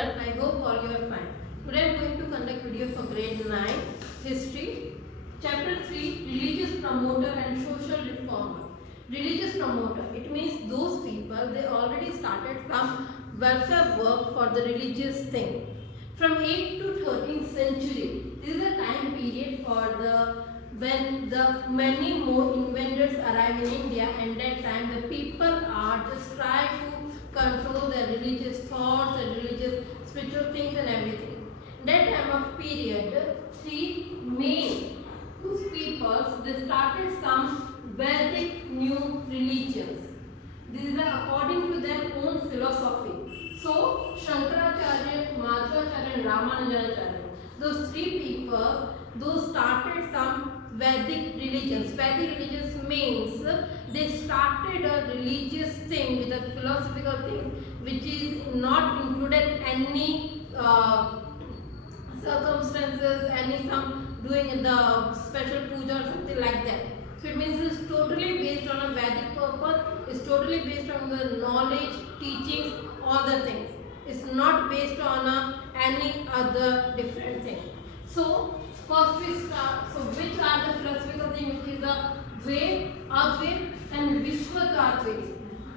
children, I hope all you are fine. Today I am going to conduct video for grade 9 history. Chapter 3, religious promoter and social reformer. Religious promoter, it means those people, they already started some welfare work for the religious thing. From 8th to 13th century, this is a time period for when the many more inventors arrive in India, and that time the people are just try to control their religious thoughts and religious spiritual things and everything. That time of period, three main groups people, they started some Vedic new religions. This is according to their own philosophy. So Shankaracharya, Madhvacharya and Ramanujacharya, those three people, those started some Vedic religions. Vedic religions means they started a religious thing with a philosophical thing which is not included any circumstances, any some doing the special puja or something like that. So it means it's totally based on a Vedic purpose, it's totally based on the knowledge, teachings, all the things. It's not based on any other different thing. So first we start, so which are the philosophical things, which is the Ved, Advait and Vishwadadvait.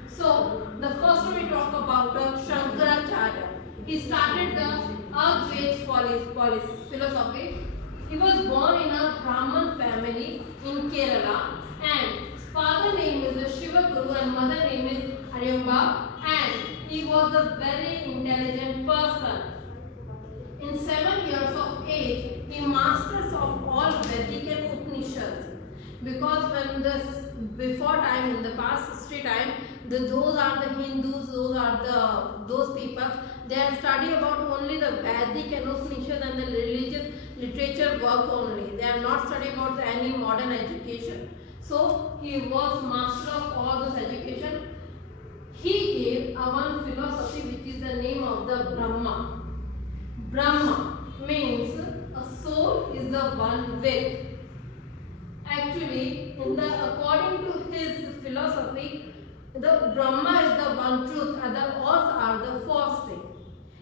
So the first one we talk about Shankaracharya. He started the Advait philosophy. He was born in a Brahman family in Kerala, and his father name is Shiva Guru and mother name is Haryamba, and he was a very intelligent person. In 7 years of age, he masters of all Vedic and Upanishads. Because when before time, in the past history time, those are the Hindus, those people, they are studying about only the Vedic and Upanishads and the religious literature work only. They are not studying about any modern education. So he was master of all those education. He gave one philosophy which is the name of the Brahma. Brahma means a soul is the one with. Actually, according to his philosophy, the Brahma is the one truth, other all are the false thing.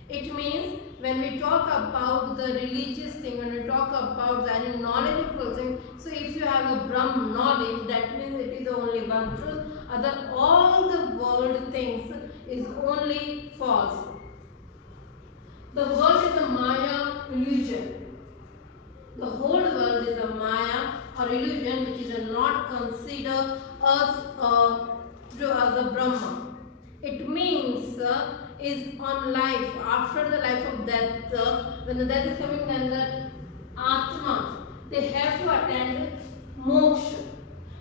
It means when we talk about the religious thing, when we talk about the any knowledgeable thing, so if you have a Brahma knowledge, that means it is only one truth, other all the world things is only false. The world is a Maya illusion. The whole world is a Maya or illusion which is not considered as a Brahma. It means is on life, after the life of death, when the death is coming, then the Atma, they have to attend moksha.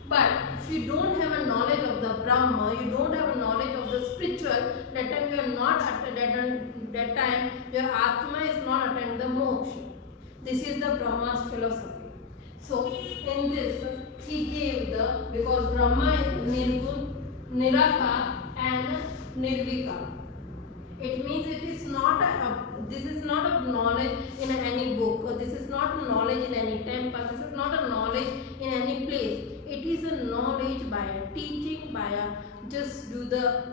But if you don't have a knowledge of the Brahma, you don't have a knowledge of the spiritual, that time you are not that time your Atma is not attending the moksha. This is the Brahma's philosophy. So in this he gave because Brahma is Nirgun, Nirakar and Nirvikar. It means it is not this is not a knowledge in any book, or this is not a knowledge in any temple, this is not a knowledge in any place. It is a knowledge by a teaching, by a just do the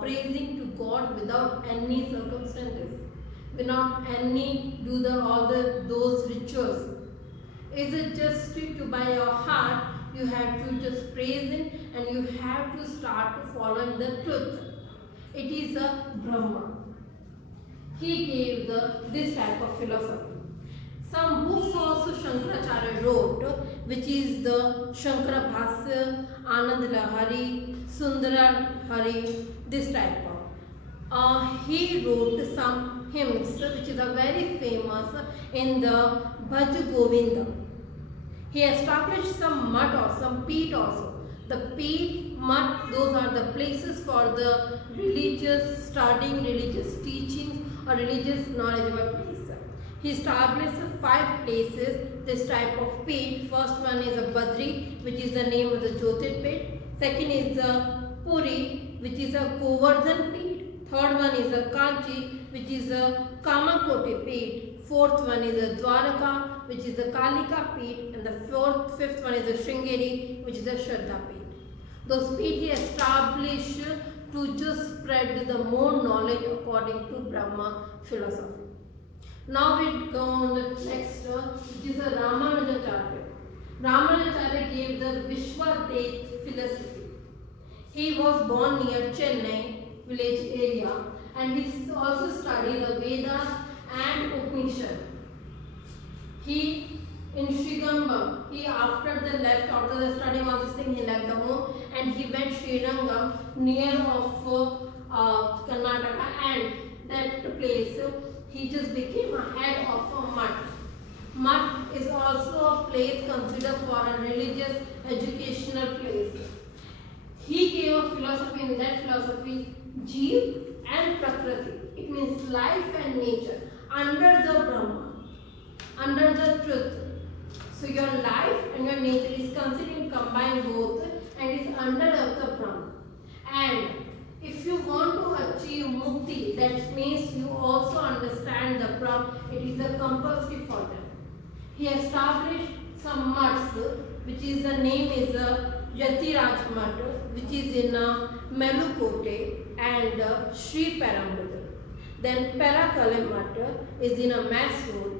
praising to God without any circumstances, without any do those rituals. Is it just to by your heart, you have to just praise Him and you have to start to follow the truth. It is a Brahma. He gave this type of philosophy. Some books also Shankaracharya wrote, which is the Shankara Bhasya, Anand Lahari, Sundara Hari, this type of. He wrote some hymns which is very famous in the Bhaj Govinda. He established some mud or some peat also. The peat, mud, those are the places for the religious studying, religious teachings or religious knowledge about place. He established 5 places, this type of peat. First one is a Badri, which is the name of the Jyotirpit. Second is the Puri, which is a Govardhan peat. Third one is a Kanchi, which is a Kamakoti peat. Fourth one is a Dwaraka, which is the Kalika peat. And the fifth one is a Sringeri, which is a Shraddha peat. Those peat he established to just spread the more knowledge according to Brahma philosophy. Now we go on the next, which is a Ramanujacharya. Ramanujacharya gave the Vishwadait philosophy. He was born near Chennai village area, and he also studied the Vedas and Upanishad. He in Srigambam, he after the studying all this thing, he left the home and he went Srirangam near of Karnataka, and that place he just became a head of a mutt. Mutt is also a place considered for a religious educational place. He gave a philosophy, in that philosophy, Jeev and Prakriti. It means life and nature under the Brahma, under the truth. So your life and your nature is considered combined both and is under the Brahma. And if you want to achieve mukti, that means you also understand the Brahma. It is a compulsory for them. He established some mutts, which is the name is Yatiraj Mutt, which is in Melukote and Sri Perambudar. Then Parakale Mutt is in Mysore,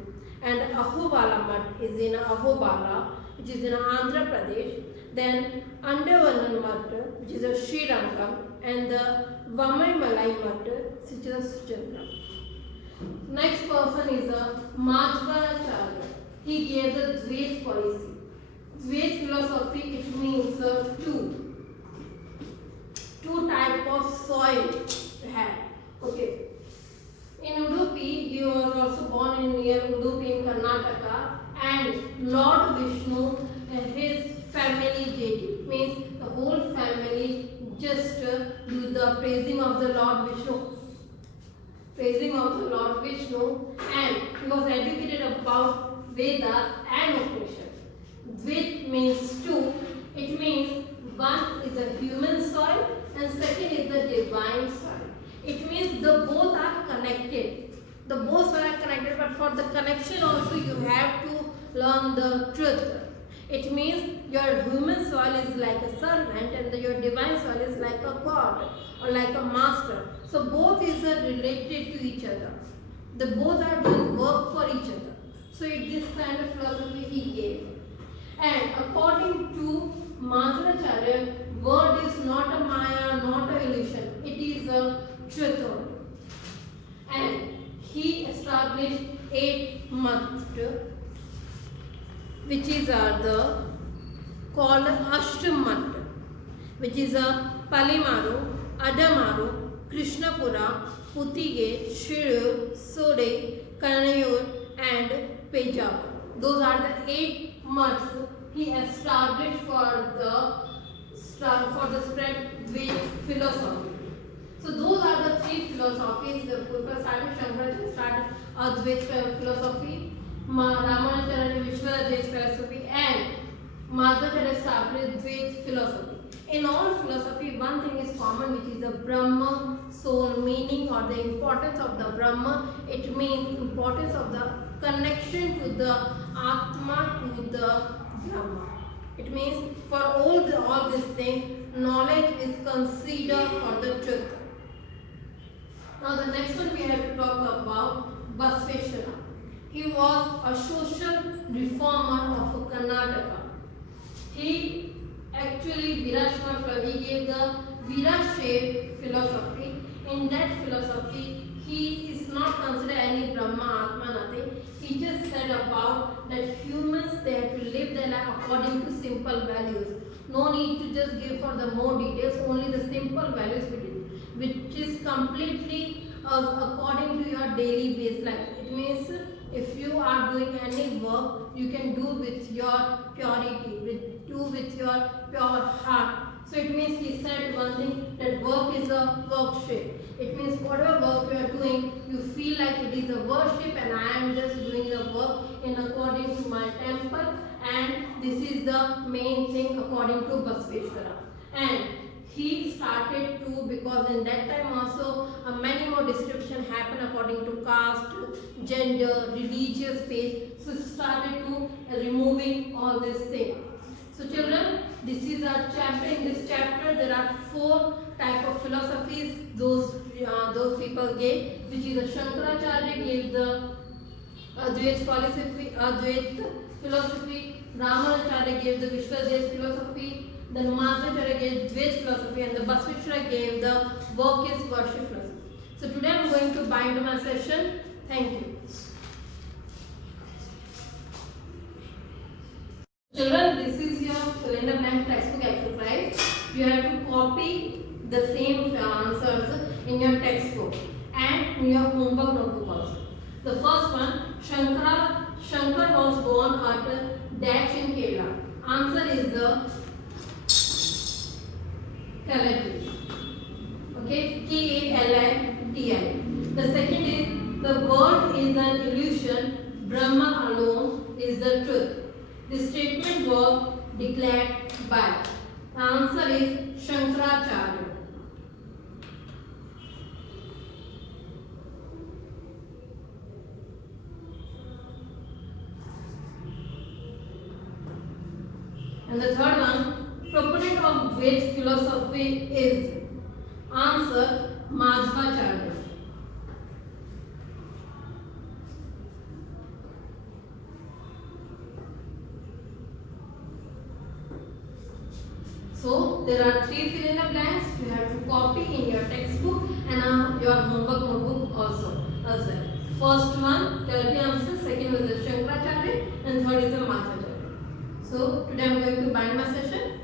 and Ahobala Mutt is in Ahobala, which is in Andhra Pradesh. Then Andavarnan Mutt, which is a Srirangam, and the Vamai Malai Mutt, which is a Suchitra. Next person is a Madhvaracharya. He gave the Dvait policy. Dvait philosophy, it means two type of soil had. Okay. In Udupi, he was also born in near Udupi in Karnataka, and Lord Vishnu and his family did. Means the whole family just do the praising of the Lord Vishnu. Praising of the Lord Vishnu, and he was educated about Vedas and Upanishad. Dvit means two. It means one is the human soil and second is the divine soil. It means the both are connected. The both are connected, but for the connection also you have to learn the truth. It means your human soil is like a servant and your divine soil is like a god or like a master. So both is related to each other. The both are doing work for each other. So this kind of philosophy he gave. And according to Madhvaracharya, word is not a maya, not a illusion. It is a truth only. And he established 8 months, which is the called Ashtamat, which is a Palimaru, Adamaru, Krishnapura, Putige, Shirur, Sode, Kanayur, and Pejab. Those are the 8 months he established for the spread with philosophy. So those are the 3 philosophies. The started Shankaracharya started Advaita philosophy, Ramanujacharya Vishwadait philosophy, and Madhvaracharya started Dvait philosophy. In all philosophy, one thing is common, which is the Brahma soul meaning or the importance of the Brahma. It means importance of the connection to the Atma, to the Brahma. It means for all these things, knowledge is considered for the truth. Now the next one we have to talk about Basveshwara. He was a social reformer of Karnataka. He actually he gave the Virashreya philosophy. In that philosophy, he is not considered any Brahma, Atma, nothing. He just said about that humans, they have to live their life according to simple values. No need to just give for the more details, only the simple values which is completely according to your daily base life. It means if you are doing any work, you can do with your purity, do with your pure heart. So it means he said one thing, that work is a worship. It means whatever work you are doing, you feel like it is a worship, and I am just doing the work in according to my temple, and this is the main thing according to Basveshwara. And he started to, because in that time also many more description happened according to caste, gender, religious page. So he started to removing all these things. So children, this is our chapter. In this chapter there are 4 type of philosophies those people gave, which is the Shankaracharya gave the Advaita philosophy, Ramanacharya gave the Vishwadhyaya philosophy, then Madhvacharya gave Dvaita philosophy, and the Basveshwara gave the work is worship philosophy. So today I am going to bind my session. Thank you. Children, this is your fill in the blank textbook exercise. You have to copy the same answers in your textbook and in your homework notebook also. The first one, Shankar was born at Dash in Kerala. Answer is the Kalati. Okay, Kaliti. The second is the world is an illusion, Brahma alone is the truth. This statement was declared by. The answer is Shankaracharya. And the third one, proponent of Dvaita philosophy is. Answer, Madhvacharya. So there are 3 fill in the blanks. You have to copy in your textbook and your homework notebook also as well. First one, Kalati answer. Second was the Shankaracharya, and third is the Madhvacharya. So today I am going to bind my session.